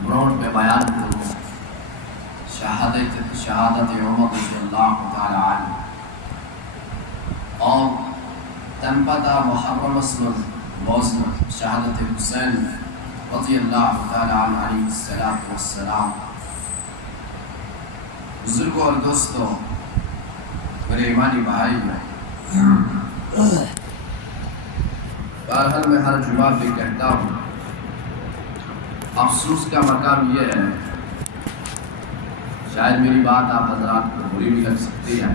برونٹ میں بیان کروں شہادت عمر رضی اللہ تعالی عنہ اور تنپتہ محرم موزن شہادت حسین رضی اللہ تعالی عنہ علیہ السلام. بزرگوں اور دوستوں، میرے ایمانی بھائی ہیں، بہرحال میں ہر جمعہ بھی کہتا ہوں، افسوس کا مقام یہ ہے، شاید میری بات آپ حضرات کو بری بھی لگ سکتی ہے،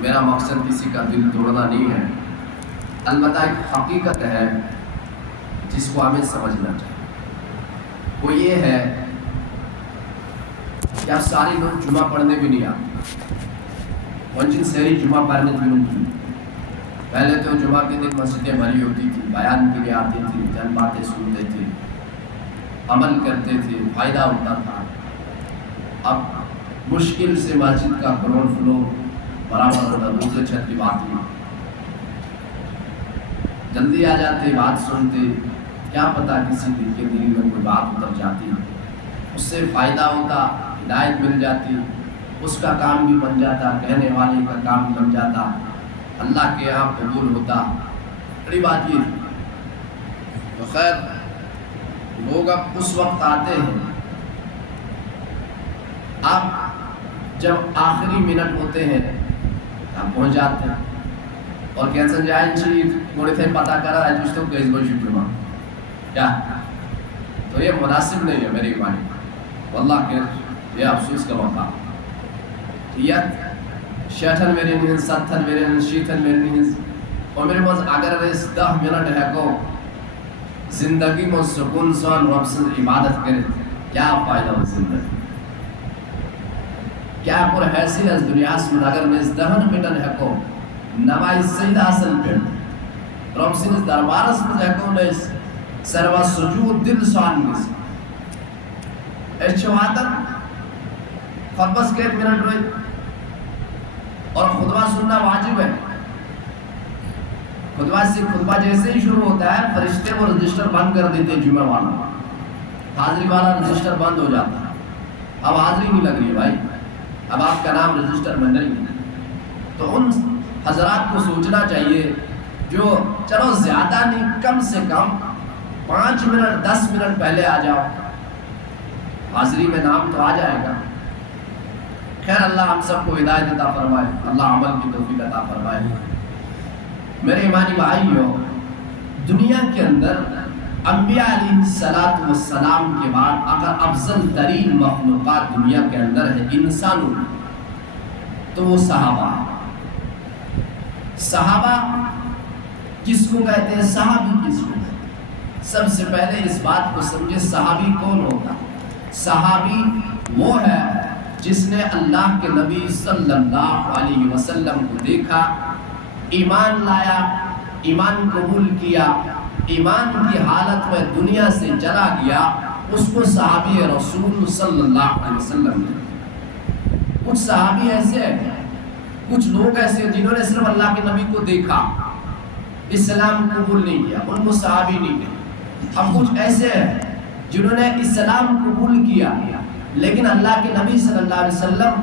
میرا مقصد کسی کا دل توڑنا نہیں ہے، البتہ ایک حقیقت ہے جس کو ہمیں سمجھنا چاہیے. وہ یہ ہے کہ اب سارے لوگ جمعہ پڑھنے بھی نہیں آتے. ونجن سہری جمعہ پڑھنے بھی نہیں کی. پہلے تو جمعہ کے دن مسجدیں بھری ہوتی تھی، بیان کے لیے آتی تھی، چند باتیں سنتے تھے، عمل کرتے تھے، فائدہ ہوتا تھا. اب مشکل سے مسجد کا گراؤنڈ فلور برابر ہوتا، دوسرے چھت کی بات نہیں. جلدی آ جاتے، بات سنتے، کیا پتا کسی دل کے دل میں کوئی بات اتر جاتی، اس سے فائدہ ہوتا، ہدایت مل جاتی، اس کا کام بھی بن جاتا، کہنے والے کا کام بن جاتا، اللہ کے یہاں قبول ہوتا. بڑی بات یہ تھی. تو خیر، لوگ اب اس وقت آتے ہیں، اب جب آخری منٹ ہوتے ہیں آپ پہنچ جاتے ہیں اور کیسے جائیں چی تھوڑے تھے پتہ کرا ہے دوستوں کو اس بجے جمعہ کیا. تو یہ مناسب نہیں ہے میری ایمانی، واللہ کہ یہ افسوس کا موقع. یہ شیٹھن میرے نہیں، ستھن میرے نہیں، شیٹھن میرے نہیں. اور میرے پاس اگر اس 10 منٹ ہے کو زندگی میں سکون سان رب سے عبادت کرے، کیا فائدہ ہو زندگی؟ کیا پر حیثیت از دنیا میں اگر میں اس 10 منٹ ہے کو نماز سجدہ حاصل کر رب سے دربار میں ہے کو اس سروا سجود دل سان میں اچھواتن خطبہ کے منٹ روئی اور خطبہ سننا واجب ہے. خطبہ جیسے ہی شروع ہوتا ہے فرشتے وہ رجسٹر بند کر دیتے ہیں، جمعہ والا حاضری والا رجسٹر بند ہو جاتا ہے. اب حاضری نہیں لگ رہی بھائی، اب آپ کا نام رجسٹر میں نہیں. تو ان حضرات کو سوچنا چاہیے جو چلو زیادہ نہیں، کم سے کم 5 منٹ 10 منٹ پہلے آ جاؤ، حاضری میں نام تو آ جائے گا. خیر، اللہ ہم سب کو ہدایت عطا فرمائے، اللہ عمل کی توفیق عطا فرمائے. میرے ایمانی بھائیو، دنیا کے اندر انبیاء علیہ السلام کے بعد اگر افضل ترین مخلوقات دنیا کے اندر ہے انسانوں تو وہ صحابہ. صحابہ کس کو کہتے ہیں؟ صحابی کس کو کہتے ہیں؟ سب سے پہلے اس بات کو سمجھے، صحابی کون ہوتا؟ صحابی وہ ہے جس نے اللہ کے نبی صلی اللہ علیہ وسلم کو دیکھا، ایمان لایا، ایمان قبول کیا، ایمان کی حالت میں دنیا سے چلا گیا، اس کو صحابی رسول صلی اللہ علیہ وسلم نے. کچھ صحابی ایسے ہیں، کچھ لوگ ایسے ہیں جنہوں نے صرف اللہ کے نبی کو دیکھا، اسلام قبول نہیں کیا، ان کو صحابی نہیں کہتے. اب کچھ ایسے ہیں جنہوں نے اسلام قبول کیا لیکن اللہ کے نبی صلی اللہ علیہ وسلم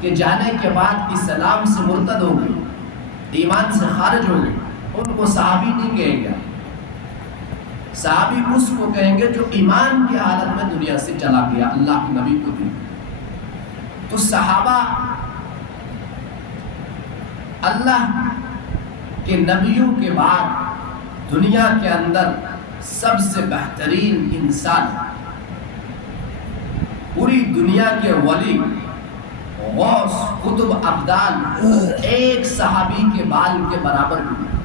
کے جانے کے بعد اسلام سے مرتد ہو گئی، ایمان سے خارج ہو گئی، ان کو صحابی نہیں کہیں گے. صحابی اس کو کہیں گے جو ایمان کی حالت میں دنیا سے چلا گیا، اللہ کے نبی کو دیکھا. تو صحابہ اللہ کے نبیوں کے بعد دنیا کے اندر سب سے بہترین انسان، پوری دنیا کے ولی، غوث، قطب، ابدال ایک صحابی کے بال کے برابر بھی نہیں.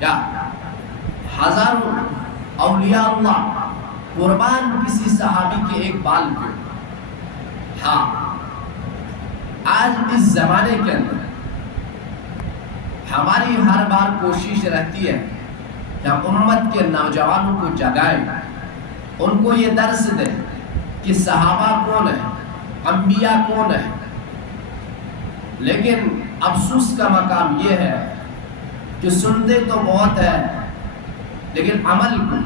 کیا ہزاروں اولیاء اللہ قربان کسی صحابی کے ایک بال کے. ہاں، آج اس زمانے کے اندر ہماری ہر بار کوشش رہتی ہے کہ ہم امت کے نوجوانوں کو جگائیں، ان کو یہ درس دیں کہ صحابہ کون ہے، انبیاء کون ہے. لیکن افسوس کا مقام یہ ہے کہ سنتے تو بہت ہے لیکن عمل کو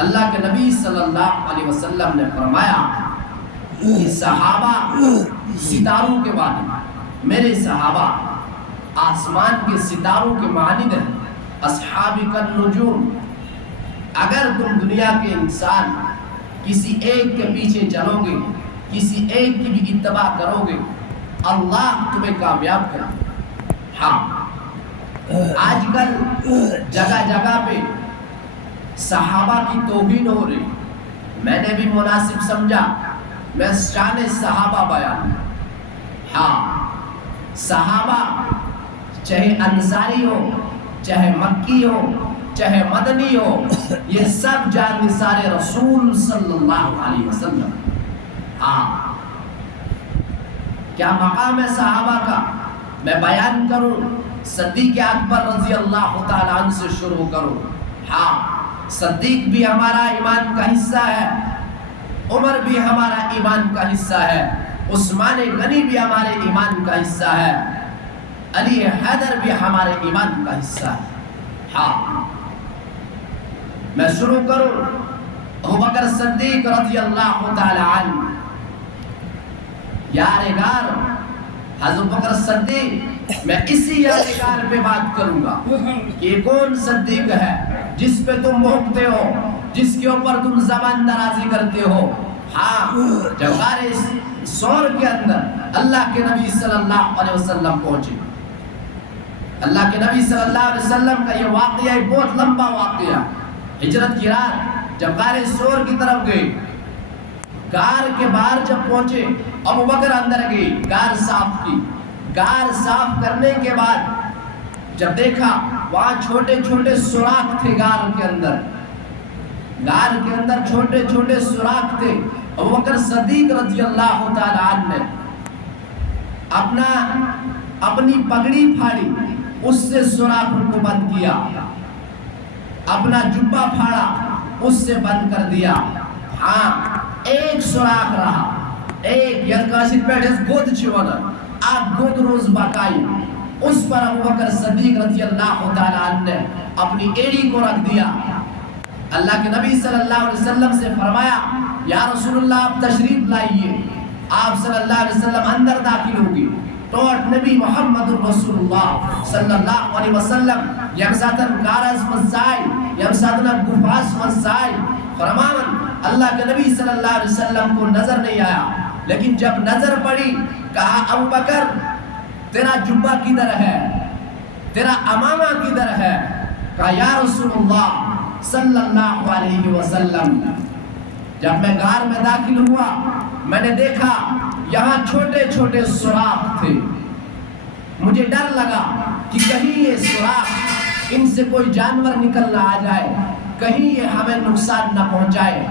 اللہ کے نبی صلی اللہ علیہ وسلم نے فرمایا کہ صحابہ ستاروں کے مانند، میرے صحابہ آسمان کے ستاروں کے مانند ہیں، اصحابی کالنجوم۔ اگر تم دنیا کے انسان کسی ایک کے پیچھے چلو گے، کسی ایک کی بھی اتباع کرو گے، اللہ تمہیں کامیاب کرے۔ ہاں، آج کل جگہ جگہ پہ صحابہ کی توہین ہو رہی، میں نے بھی مناسب سمجھا میں شان صحابہ بیان۔ ہاں، صحابہ چاہے انصاری ہو، چاہے مکی ہو، چاہے مدنی ہو، یہ سب جانثار رسول صلی اللہ علیہ وسلم۔ ہاں، کیا مقام ہے صحابہ کا؟ میں بیان کروں، صدیق اکبر رضی اللہ تعالیٰ عنہ سے شروع کروں۔ ہاں، صدیق بھی ہمارا ایمان کا حصہ ہے، عمر بھی ہمارا ایمان کا حصہ ہے، عثمان غنی بھی ہمارے ایمان کا حصہ ہے، علی حیدر بھی ہمارے ایمان کا حصہ ہے۔ ہاں، میں شروع کروں ابوبکر صدیق رضی اللہ تعالی عنہ، یارگار حضرت بکر صدیق۔ میں اسی یارگار پہ بات کروں گا کہ کون صدیق ہے جس پہ تم بھونکتے ہو، جس کے اوپر تم زبان درازی کرتے ہو۔ ہاں، جب غار ثور کے اندر اللہ کے نبی صلی اللہ علیہ وسلم پہنچے، اللہ کے نبی صلی اللہ علیہ وسلم کا یہ واقعہ ایک بہت لمبا واقعہ، ہجرت کی رات جب غار ثور کی طرف گئے، غار کے باہر جب پہنچے، ابوبکر اندر گئی، غار صاف کی۔ غار صاف کرنے کے بعد جب دیکھا وہاں چھوٹے چھوٹے سوراخ تھے، غار کے اندر چھوٹے چھوٹے سوراخ تھے۔ ابوبکر صدیق رضی اللہ تعالیٰ عنہ نے اپنی پگڑی پھاڑی، اس سے سوراخ کو بند کیا، اپنا جبہ پھاڑا، اس سے بند کر دیا۔ ہاں، ایک سوراخ رہا، ایک یلکاشی پیٹھس گود چھوانا، آپ گود روز باقائی، اس پر ابوبکر صدیق رضی اللہ تعالیٰ عنہ نے اپنی ایڑی کو رکھ دیا۔ اللہ کے نبی صلی اللہ علیہ وسلم سے فرمایا، یا رسول اللہ آپ تشریف لائیے۔ آپ صلی اللہ علیہ وسلم اندر داخل ہوگی تو نبی محمد رسول اللہ صلی اللہ علیہ وسلم یمساتن کارز مزائی، یمساتن گفاس مزائی فرماون۔ اللہ کے نبی صلی اللہ علیہ وسلم کو نظر نہیں آیا، لیکن جب نظر پڑی کہا ابوبکر تیرا جبہ کدھر ہے، تیرا امامہ کدھر ہے؟ کہا یا رسول اللہ صلی اللہ علیہ وسلم، جب میں غار میں داخل ہوا میں نے دیکھا یہاں چھوٹے چھوٹے سوراخ تھے، مجھے ڈر لگا کہ کہیں یہ سوراخ ان سے کوئی جانور نکل نہ آ جائے، کہیں یہ ہمیں نقصان نہ پہنچائے۔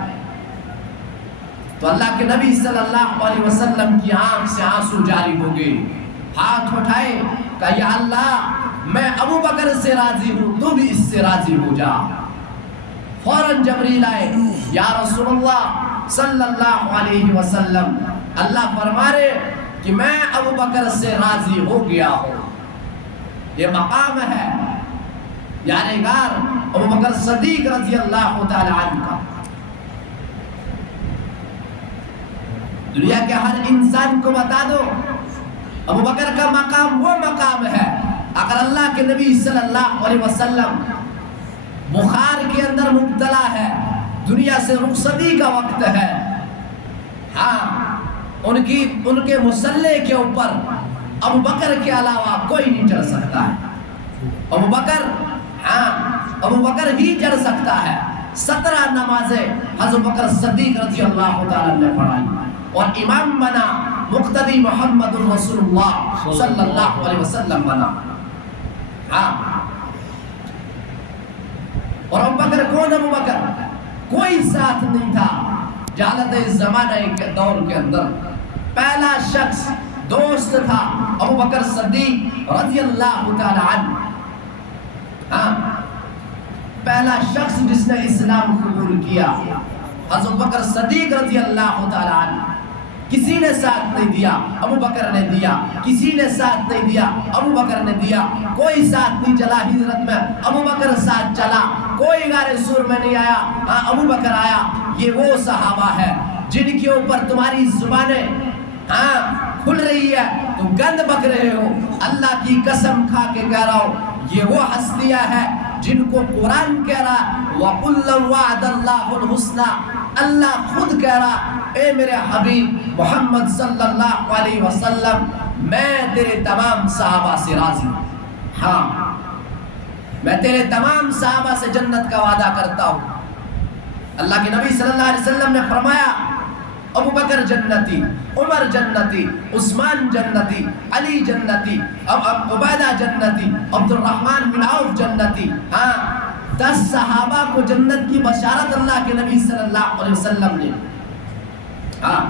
تو اللہ کے نبی صلی اللہ علیہ وسلم کی آنکھ سے آنسو جاری ہو گئے، ہاتھ اٹھائے، کہا یا اللہ میں ابوبکر سے راضی ہوں، تو بھی اس سے راضی ہو جا۔ فوراً جبریل آئے، یا رسول اللہ صلی اللہ علیہ وسلم، اللہ فرما رہے کہ میں ابوبکر سے راضی ہو گیا ہوں۔ یہ مقام ہے یارگار ابوبکر صدیق رضی اللہ تعالی عنہ کا۔ دنیا کے ہر انسان کو بتا دو ابوبکر کا مقام وہ مقام ہے، اگر اللہ کے نبی صلی اللہ علیہ وسلم بخار کے اندر مبتلا ہے، دنیا سے رخصتی کا وقت ہے، ہاں ان کے مصلے کے اوپر ابوبکر کے علاوہ کوئی نہیں چڑھ سکتا ہے۔ ابوبکر ہی چڑھ سکتا ہے۔ 17 نمازیں حضرت بکر صدیق رضی اللہ تعالیٰ نے پڑھائی اور امام بنا، مقتدی محمد رسول اللہ صلی اللہ علیہ وسلم بنا۔ ہاں، اور ابوبکر کون؟ ابوبکر کوئی ساتھ نہیں تھا جہالت زمانہ کے دور کے اندر، پہلا شخص دوست تھا ابوبکر صدیق رضی اللہ تعالی عنہ۔ ہاں، پہلا شخص جس نے اسلام قبول کیا حضرت بکر صدیق رضی اللہ تعالی عنہ۔ کسی نے ساتھ نہیں دیا، ابو بکر نے دیا، کسی نے ساتھ نہیں دیا، ابو بکر نے دیا، کوئی ساتھ نہیں چلا ہجرت میں، ابو بکر ساتھ چلا، کوئی غار سور میں نہیں آیا، ہاں ابو بکر آیا۔ یہ وہ صحابہ ہے جن کے اوپر تمہاری زبانیں کھل رہی ہے، تم گند بک رہے ہو، اللہ کی قسم کھا کے کہہ رہا ہوں یہ وہ ہستیاں ہیں جن کو قرآن کہہ رہا وَقُلًّا وَعَدَ اللَّهُ الْحُسْنَى، اللہ خود کہہ رہا اے میرے حبیب محمد صلی اللہ علیہ وسلم میں تیرے تمام صحابہ سے راضی ہوں، ہاں میں تیرے تمام صحابہ سے جنت کا وعدہ کرتا ہوں۔ اللہ کے نبی صلی اللہ علیہ وسلم نے فرمایا ابو بکر جنتی، عمر جنتی، عثمان جنتی، علی جنتی، عبیدہ جنتی، عبد الرحمن بن عوف جنتی، ہاں 10 صحابہ کو جنت کی بشارت اللہ کے نبی صلی اللہ علیہ وسلم نے، ہاں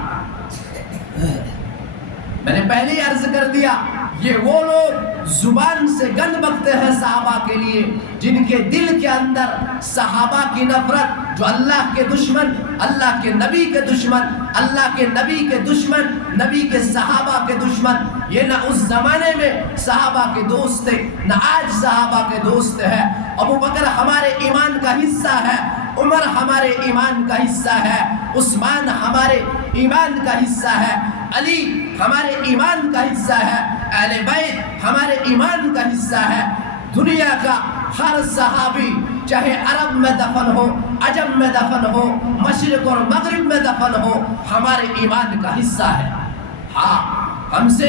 میں نے پہلے ہی عرض کر دیا یہ وہ لوگ زبان سے گند بکتے ہیں صحابہ کے لیے جن کے دل کے اندر صحابہ کی نفرت، جو اللہ کے دشمن، اللہ کے نبی کے دشمن، اللہ کے نبی کے دشمن، نبی کے صحابہ کے دشمن، یہ نہ اس زمانے میں صحابہ کے دوست تھے نہ آج صحابہ کے دوست ہے۔ ابو بکر ہمارے ایمان کا حصہ ہے، عمر ہمارے ایمان کا حصہ ہے، عثمان ہمارے ایمان کا حصہ ہے، علی ہمارے ایمان کا حصہ ہے، اہل بیت ہمارے ایمان کا حصہ ہے۔ دنیا کا ہر صحابی چاہے عرب میں دفن ہو، عجم میں دفن ہو، مشرق اور مغرب میں دفن ہو، ہمارے ایمان کا حصہ ہے۔ ہاں ہم سے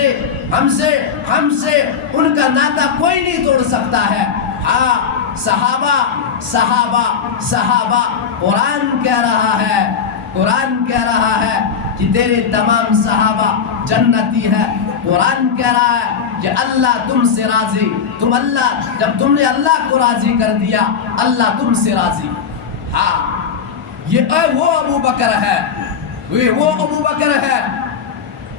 ان کا ناطہ کوئی نہیں توڑ سکتا ہے۔ ہاں صحابہ قرآن کہہ رہا ہے کہ تیرے تمام صحابہ جنتی ہے، قرآن کہہ رہا ہے کہ اللہ تم سے راضی، جب تم نے اللہ کو راضی کر دیا اللہ تم سے راضی۔ ہاں یہ وہ ابو بکر ہے، وہ ابو بکر ہے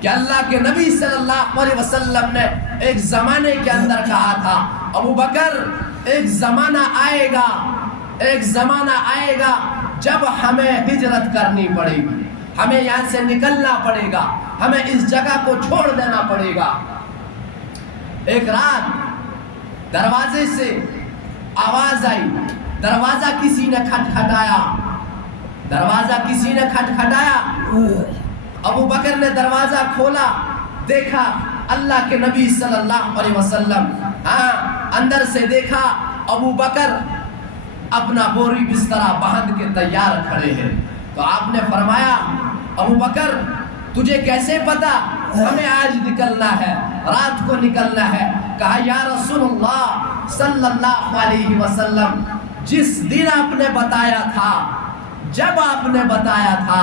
کہ اللہ کے نبی صلی اللہ علیہ وسلم نے ایک زمانے کے اندر کہا تھا ابو بکر ایک زمانہ آئے گا جب ہمیں ہجرت کرنی پڑے گی، ہمیں یہاں سے نکلنا پڑے گا، ہمیں اس جگہ کو چھوڑ دینا پڑے گا۔ ایک رات دروازے سے آواز آئی، دروازہ کسی نے کھٹکھٹایا، ابو بکر نے دروازہ کھولا، دیکھا اللہ کے نبی صلی اللہ علیہ وسلم، اندر سے دیکھا ابو بکر اپنا بوری بسترا باندھ کے تیار کھڑے ہیں۔ تو آپ نے فرمایا ابو بکر تجھے کیسے پتا ہمیں آج نکلنا ہے، رات کو نکلنا ہے؟ کہا یا رسول اللہ صلی اللہ علیہ وسلم جس دن آپ نے بتایا تھا، جب آپ نے بتایا تھا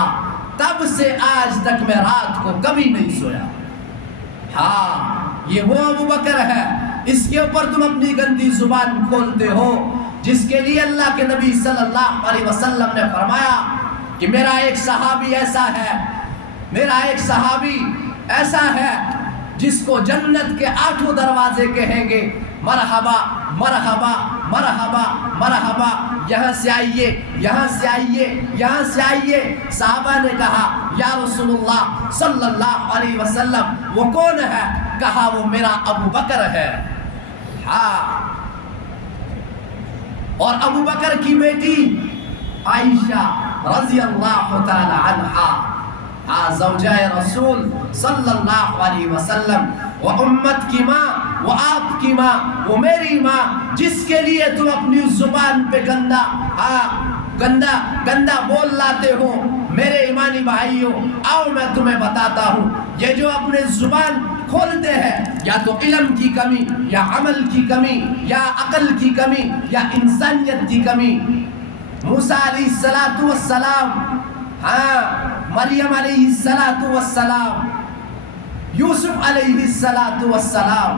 تب سے آج تک میں رات کو کبھی نہیں سویا۔ ہاں یہ وہ ابو بکر ہے، اس کے اوپر تم اپنی گندی زبان کھولتے ہو، جس کے لیے اللہ کے نبی صلی اللہ علیہ وسلم نے فرمایا کہ میرا ایک صحابی ایسا ہے جس کو جنت کے 8 دروازے کہیں گے مرحبا مرحبا مرحبا مرحبا، یہاں سے آئیے یہاں سے آئیے یہاں سے آئیے۔ صحابہ نے کہا یا رسول اللہ صلی اللہ علیہ وسلم وہ کون ہے؟ کہا وہ میرا ابو بکر ہے۔ ہاں اور ابو بکر کی بیٹی عائشہ رضی اللہ تعالی عنہا، زوجہ رسول صلی اللہ علیہ وسلم، وہ امت کی ماں، وہ آپ کی ماں، وہ میری ماں، جس کے لیے تم اپنی زبان پہ گندا بول لاتے ہو۔ میرے ایمانی بھائیوں آؤ میں تمہیں بتاتا ہوں، یہ جو اپنے زبان کھولتے ہیں یا تو علم کی کمی یا عمل کی کمی یا عقل کی کمی یا انسانیت کی کمی۔ موسیٰ علیہ السلام، مریم علیہ السلام، یوسف علیہ السلام،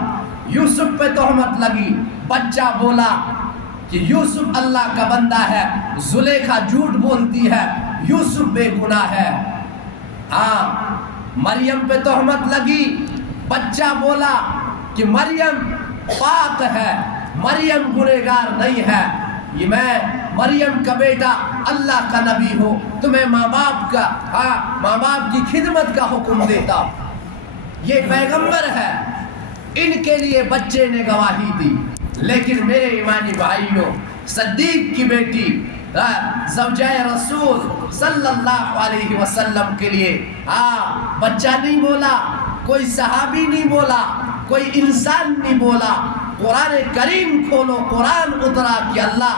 یوسف پہ تہمت لگی، بچہ بولا کہ یوسف اللہ کا بندہ ہے، زلیخا جھوٹ بولتی ہے، یوسف بے گناہ ہے۔ مریم پہ تہمت لگی، بچہ بولا کہ مریم پاک ہے، مریم گنہگار نہیں ہے۔ یہ مریم کا بیٹا اللہ کا نبی ہو، تمہیں ماں باپ کی خدمت کا حکم دیتا ہوں۔ یہ پیغمبر ہے، ان کے لیے بچے نے گواہی دی۔ لیکن میرے ایمانی بھائیوں، صدیق کی بیٹی زوجہ رسول صلی اللہ علیہ وسلم کے لیے بچہ نہیں بولا، کوئی صحابی نہیں بولا، کوئی انسان نہیں بولا۔ قرآن کریم کھولو، قرآن اترا کہ اللہ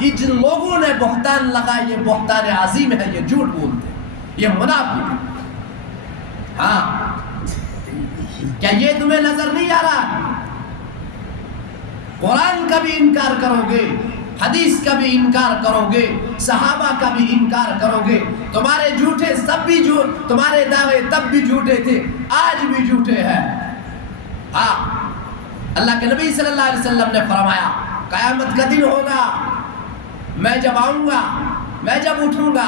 یہ جن لوگوں نے بہتان لگا، یہ بہتان عظیم ہے، یہ جھوٹ بولتے، یہ منافق۔ کیا یہ تمہیں نظر نہیں آ رہا؟ قرآن کا بھی انکار کرو گے، حدیث کا بھی انکار کرو گے، صحابہ کا بھی انکار کرو گے، تمہارے جھوٹے سب بھی جھوٹ، تمہارے دعوے تب بھی جھوٹے تھے، آج بھی جھوٹے ہیں۔ اللہ کے نبی صلی اللہ علیہ وسلم نے فرمایا قیامت کا دن ہوگا، میں جب آؤں گا، میں جب اٹھوں گا،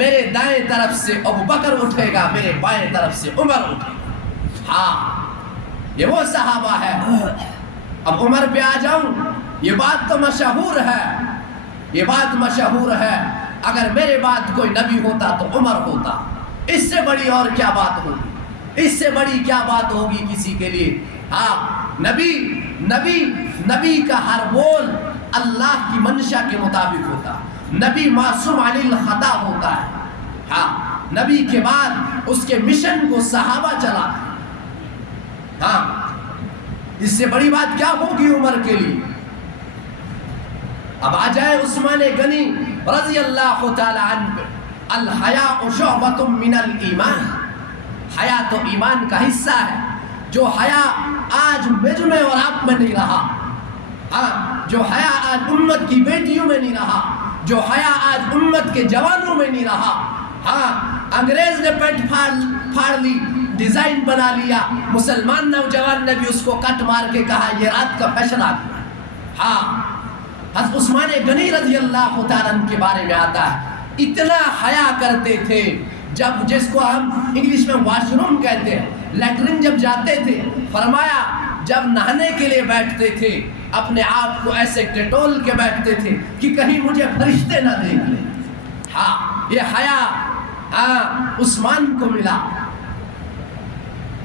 میرے دائیں طرف سے ابو بکر اٹھے گا، میرے بائیں طرف سے عمر اٹھے گا۔ یہ وہ صحابہ ہے۔ اب عمر پہ آ جاؤں، یہ بات تو مشہور ہے، یہ بات مشہور ہے، اگر میرے بعد کوئی نبی ہوتا تو عمر ہوتا۔ اس سے بڑی اور کیا بات ہوگی، اس سے بڑی کیا بات ہوگی کسی کے لیے؟ نبی کا ہر بول اللہ کی منشا کے مطابق ہوتا، نبی معصوم عن الخطا ہوتا ہے۔ نبی کے بعد اس کے مشن کو صحابہ چلاتے۔ اس سے بڑی بات کیا ہوگی عمر کے لیے؟ اب آ جائے عثمان غنی رضی اللہ تعالی عنہ۔ الحیاء شعبۃ من الایمان، حیا تو ایمان کا حصہ ہے۔ جو حیا آج مجھ میں اور آپ میں نہیں رہا، جو حیا آج امت کی بیٹیوں میں نہیں رہا، جو حیا آج امت کے جوانوں میں نہیں رہا، انگریز نے پیٹ پھاڑ لی، ڈیزائن بنا لیا، مسلمان نوجوان نے بھی اس کو کٹ مار کے کہا یہ رات کا فیشن آ گیا۔ حضرت عثمان غنی رضی اللہ تعالیٰ عنہ کے بارے میں آتا ہے، اتنا حیا کرتے تھے، جس کو ہم انگلش میں واش روم کہتے ہیں، لیٹرن جب جاتے تھے، فرمایا جب نہانے کے لیے بیٹھتے تھے اپنے آپ کو ایسے ٹٹول کے بیٹھتے تھے کہ کہیں مجھے فرشتے نہ دیکھ لیں۔ یہ حیا عثمان کو ملا۔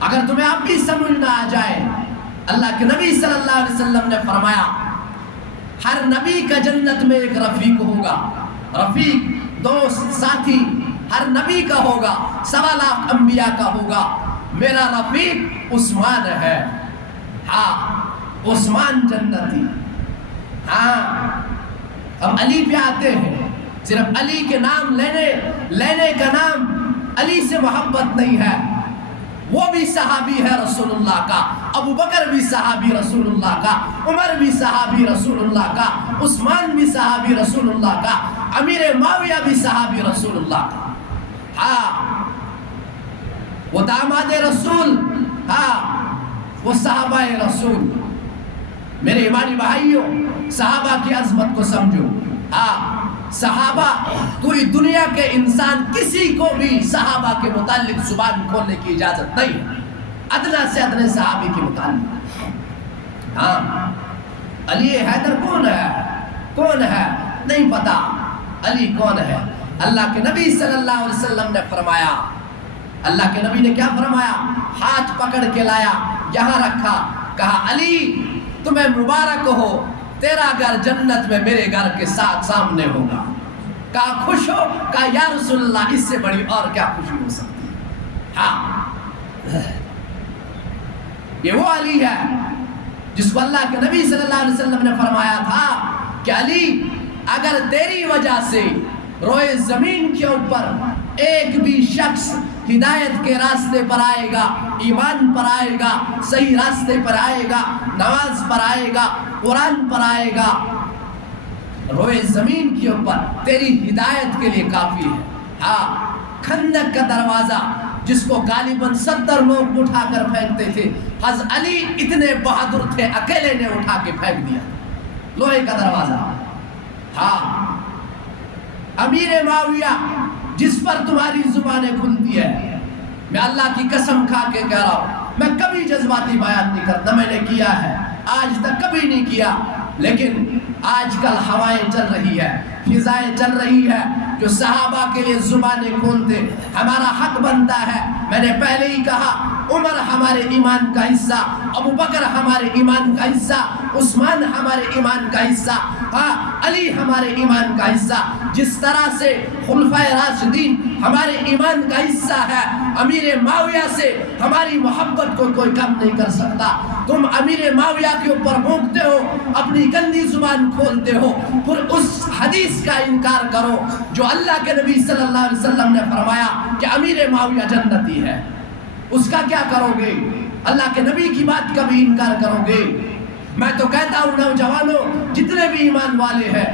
اگر تمہیں اب بھی سمجھ نہ آ جائے، اللہ کے نبی صلی اللہ علیہ وسلم نے فرمایا ہر نبی کا جنت میں ایک رفیق ہوگا، رفیق دوست ساتھی ہر نبی کا ہوگا، 1.25 لاکھ انبیاء کا ہوگا۔ میرا رفیق عثمان ہے، عثمان جنتی۔ ہم علی پہ آتے ہیں، صرف علی کے نام لینے کا نام علی سے محبت نہیں ہے، وہ بھی صحابی ہے رسول اللہ کا، ابو بکر بھی صحابی رسول اللہ کا، عمر بھی صحابی رسول اللہ کا، عثمان بھی صحابی رسول اللہ کا، امیر معاویہ بھی صحابی رسول اللہ کا۔ وہ داماد رسول، وہ صحابہ رسول۔ میرے ایمانی بھائیوں، صحابہ کی عظمت کو سمجھو۔ صحابہ، پوری دنیا کے انسان کسی کو بھی صحابہ کے متعلق زبان کھولنے کی اجازت نہیں، ادنیٰ سے ادنیٰ صحابی کے متعلق۔ علی حیدر کون ہے نہیں پتا، علی کون ہے؟ اللہ کے نبی صلی اللہ علیہ وسلم نے فرمایا، اللہ کے نبی نے کیا فرمایا؟ ہاتھ پکڑ کے لایا، یہاں رکھا، کہا علی تمہیں مبارک ہو، تیرا گھر جنت میں میرے گھر کے ساتھ سامنے ہوگا۔ کہا خوش ہو؟ کہا یا رسول اللہ اس سے بڑی اور کیا خوشی ہو سکتی ہے؟ یہ وہ علی ہے جس کو اللہ کے نبی صلی اللہ علیہ وسلم نے فرمایا تھا کہ علی اگر تیری وجہ سے روئے زمین کے اوپر ایک بھی شخص ہدایت کے راستے پر آئے گا، ایمان پر آئے گا، صحیح راستے پر آئے گا، نماز پر آئے گا، قرآن پر آئے گا، روئے زمین کے اوپر تیری ہدایت کے لیے کافی ہے۔ کھندق کا دروازہ جس کو غالباً 70 لوگ اٹھا کر پھینکتے تھے، حضرت علی اتنے بہادر تھے، اکیلے نے اٹھا کے پھینک دیا لوہے کا دروازہ۔ امیر معاویہ جس پر تمہاری زبانیں کھلتی ہے، میں اللہ کی قسم کھا کے کہہ رہا ہوں، میں کبھی جذباتی بیان نہیں کرتا، میں نے کیا ہے آج تک کبھی نہیں کیا، لیکن آج کل ہوائیں چل رہی ہے، فضائیں چل رہی ہے جو صحابہ کے لیے زبانیں کھولتے. ہمارا حق بنتا ہے، میں نے پہلے ہی کہا، عمر ہمارے ایمان کا حصہ، ابو بکر ہمارے ایمان کا حصہ، عثمان ہمارے ایمان کا حصہ، علی ہمارے ایمان کا حصہ. جس طرح سے خلفائے راشدین ہمارے ایمان کا حصہ ہے، امیر معاویہ سے ہماری محبت کو کوئی کم نہیں کر سکتا. تم امیر معاویہ کے اوپر بھونکتے ہو، اپنی گندی زبان کھولتے ہو، پھر اس حدیث کا انکار کرو جو اللہ کے نبی صلی اللہ علیہ وسلم نے فرمایا کہ امیر معاویہ جنتی ہے. اس کا کیا کرو گے؟ اللہ کے نبی کی بات کا بھی انکار کرو گے؟ میں تو کہتا ہوں نوجوانوں، جتنے بھی ایمان والے ہیں،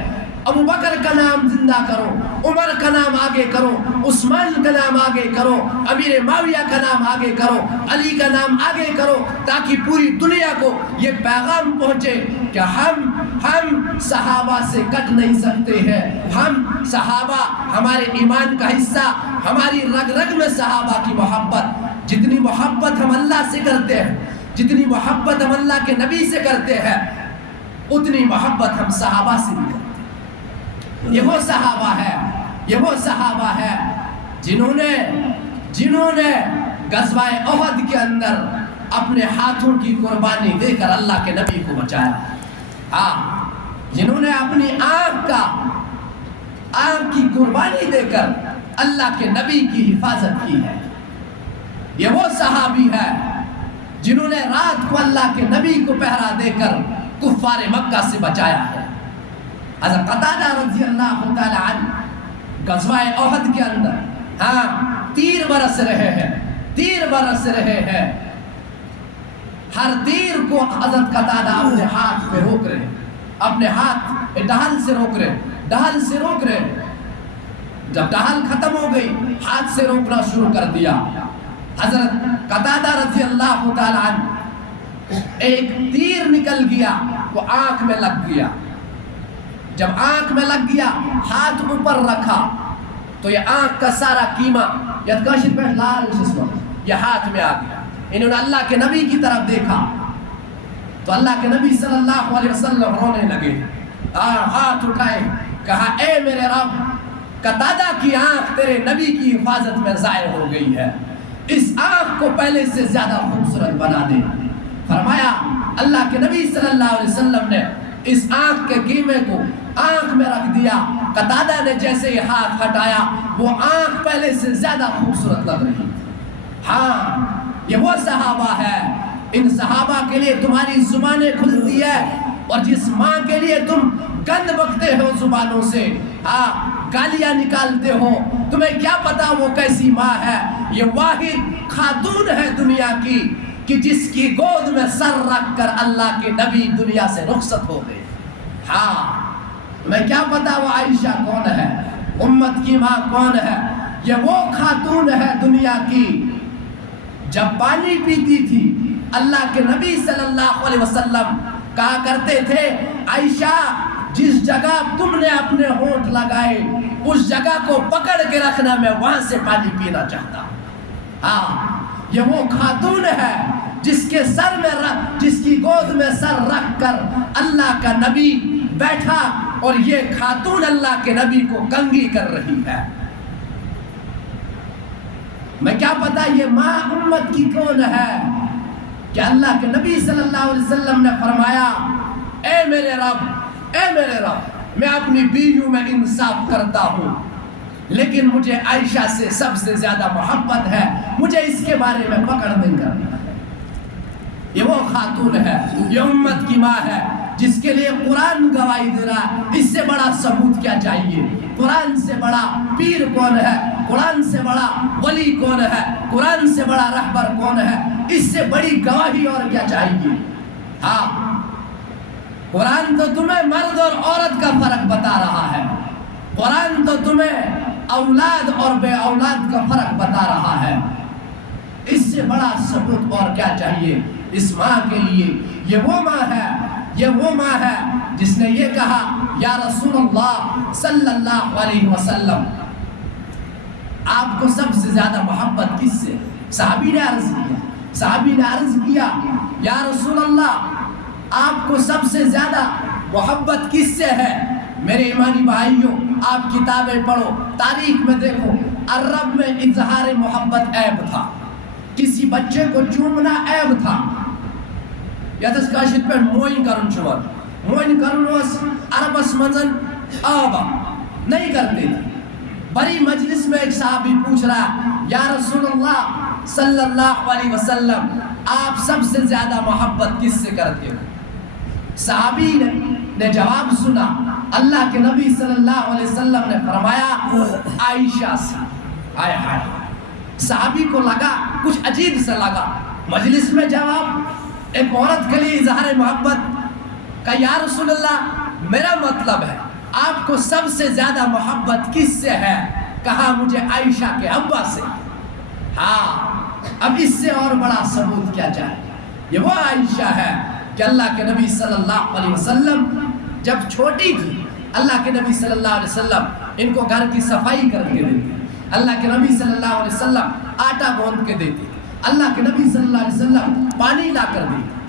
ابو بکر کا نام زندہ کرو، عمر کا نام آگے کرو، عثمان کا نام آگے کرو، امیر معاویہ کا نام آگے کرو، علی کا نام آگے کرو، تاکہ پوری دنیا کو یہ پیغام پہنچے کہ ہم صحابہ سے کٹ نہیں سکتے ہیں. ہم صحابہ ہمارے ایمان کا حصہ، ہماری رگ رگ میں صحابہ کی محبت. جتنی محبت ہم اللہ سے کرتے ہیں، جتنی محبت ہم اللہ کے نبی سے کرتے ہیں، اتنی محبت ہم صحابہ سے بھی کرتے ہیں. یہ وہ صحابہ ہے، یہ وہ صحابہ ہے جنہوں نے غزوہ احد کے اندر اپنے ہاتھوں کی قربانی دے کر اللہ کے نبی کو بچایا. جنہوں نے اپنی آنکھ کی قربانی دے کر اللہ کے نبی کی حفاظت کی ہے. یہ وہ صحابی ہے جنہوں نے رات کو اللہ کے نبی کو پہرا دے کر کفار مکہ سے بچایا ہے. حضرت قتادہ رضی اللہ تعالی عنہ غزوہ احد کے اندر تیر برس رہے ہیں. ہر تیر کو حضرت قتادہ اپنے ہاتھ پہ روک رہے، اپنے ہاتھ ڈہل سے روک رہے. جب ڈہل ختم ہو گئی، ہاتھ سے روکنا شروع کر دیا. حضرت قتادہ رضی اللہ تعالی عنہ ایک تیر نکل گیا، وہ آنکھ میں لگ گیا. جب آنکھ میں لگ گیا، ہاتھ اوپر رکھا تو یہ آنکھ کا سارا قیمہ یہ ہاتھ میں آ گیا. انہوں نے اللہ کے نبی کی طرف دیکھا تو اللہ کے نبی صلی اللہ علیہ وسلم رونے لگے، ہاتھ اٹھائے، کہا اے میرے رب، قتادہ کی آنکھ تیرے نبی کی حفاظت میں ضائع ہو گئی ہے، اس آنکھ کو پہلے سے زیادہ خوبصورت بنا دے. فرمایا اللہ کے نبی صلی اللہ علیہ وسلم نے اس آنکھ کے قیمے کو آنکھ میں رکھ دیا. قتادہ نے جیسے یہ ہاتھ ہٹایا، وہ آنکھ پہلے سے زیادہ خوبصورت لگ رہی. یہ وہ صحابہ ہے. ان صحابہ کے لیے تمہاری زبانیں کھلتی ہے، اور جس ماں کے لیے تم گند بکتے ہو زبانوں سے، گالیاں نکالتے ہو، تمہیں کیا پتا وہ کیسی ماں ہے. یہ واحد خاتون ہے دنیا کی کہ جس کی گود میں سر رکھ کر اللہ کے نبی دنیا سے رخصت ہو گئے. تمہیں کیا پتا وہ عائشہ کون ہے، امت کی ماں کون ہے. یہ وہ خاتون ہے دنیا کی، جب پانی پیتی تھی اللہ کے نبی صلی اللہ علیہ وسلم کہا کرتے تھے، عائشہ جس جگہ تم نے اپنے ہونٹ لگائے اس جگہ کو پکڑ کے رکھنا، میں وہاں سے پانی پینا چاہتا ہوں. یہ وہ خاتون ہے جس کے سر میں جس کی گود میں سر رکھ کر اللہ کا نبی بیٹھا، اور یہ خاتون اللہ کے نبی کو کنگھی کر رہی ہے. میں کیا پتا یہ ماں امت کی کون ہے کہ اللہ کے نبی صلی اللہ علیہ وسلم نے فرمایا، اے میرے رب، میں اپنی بیویوں میں انصاف کرتا ہوں، لیکن مجھے عائشہ سے سب سے زیادہ محبت ہے، مجھے اس کے بارے میں پکڑ نہیں کرنا. یہ وہ خاتون ہے، یہ امت کی ماں ہے جس کے لیے قرآن گواہی دے رہا ہے. اس سے بڑا ثبوت کیا چاہیے؟ قرآن سے بڑا پیر کون ہے؟ قرآن سے بڑا ولی کون ہے؟ قرآن سے بڑا رہبر کون ہے؟ اس سے بڑی گواہی اور کیا چاہیے؟ قرآن تو تمہیں مرد اور عورت کا فرق بتا رہا ہے. قرآن تو تمہیں اولاد اور بے اولاد کا فرق بتا رہا ہے. اس سے بڑا ثبوت اور کیا چاہیے اس ماں کے لیے؟ یہ وہ ماں ہے جس نے یہ کہا، یا رسول اللہ صلی اللہ علیہ وسلم، آپ کو سب سے زیادہ محبت کس سے؟ صحابی نے عرض کیا یا رسول اللہ، آپ کو سب سے زیادہ محبت کس سے ہے؟ میرے ایمانی بھائیوں، آپ کتابیں پڑھو، تاریخ میں دیکھو، عرب میں اظہار محبت عیب تھا، کسی بچے کو چومنا عیب تھا. یتس کاشت پہ موئن کرن چھوڑ، موئن کرن اس عربس منزن آبا نہیں کرتے تھے. بڑی مجلس میں ایک صحابی پوچھ رہا، یا رسول اللہ صلی اللہ علیہ وسلم، آپ سب سے زیادہ محبت کس سے کرتے ہو؟ صحابی نے جواب سنا، اللہ کے نبی صلی اللہ علیہ وسلم نے فرمایا عائشہ سے. ہائے ہائے، صحابی کو لگا کچھ عجیب سے لگا. مجلس میں جواب ایک عورت کے لیے اظہار محبت کا. یا رسول اللہ، میرا مطلب ہے آپ کو سب سے زیادہ محبت کس سے ہے؟ کہا مجھے عائشہ کے ابا سے. ہاں، اب اس سے اور بڑا ثبوت کیا چاہیے؟ یہ وہ عائشہ ہے کہ اللہ کے نبی صلی اللہ علیہ وسلم جب چھوٹی تھی، اللہ کے نبی صلی اللہ علیہ وسلم ان کو گھر کی صفائی کر کے دیتے، اللہ کے نبی صلی اللہ علیہ وسلم آٹا گوندھ کے دیتے، اللہ کے نبی صلی اللہ علیہ وسلم پانی لا کر دیتے.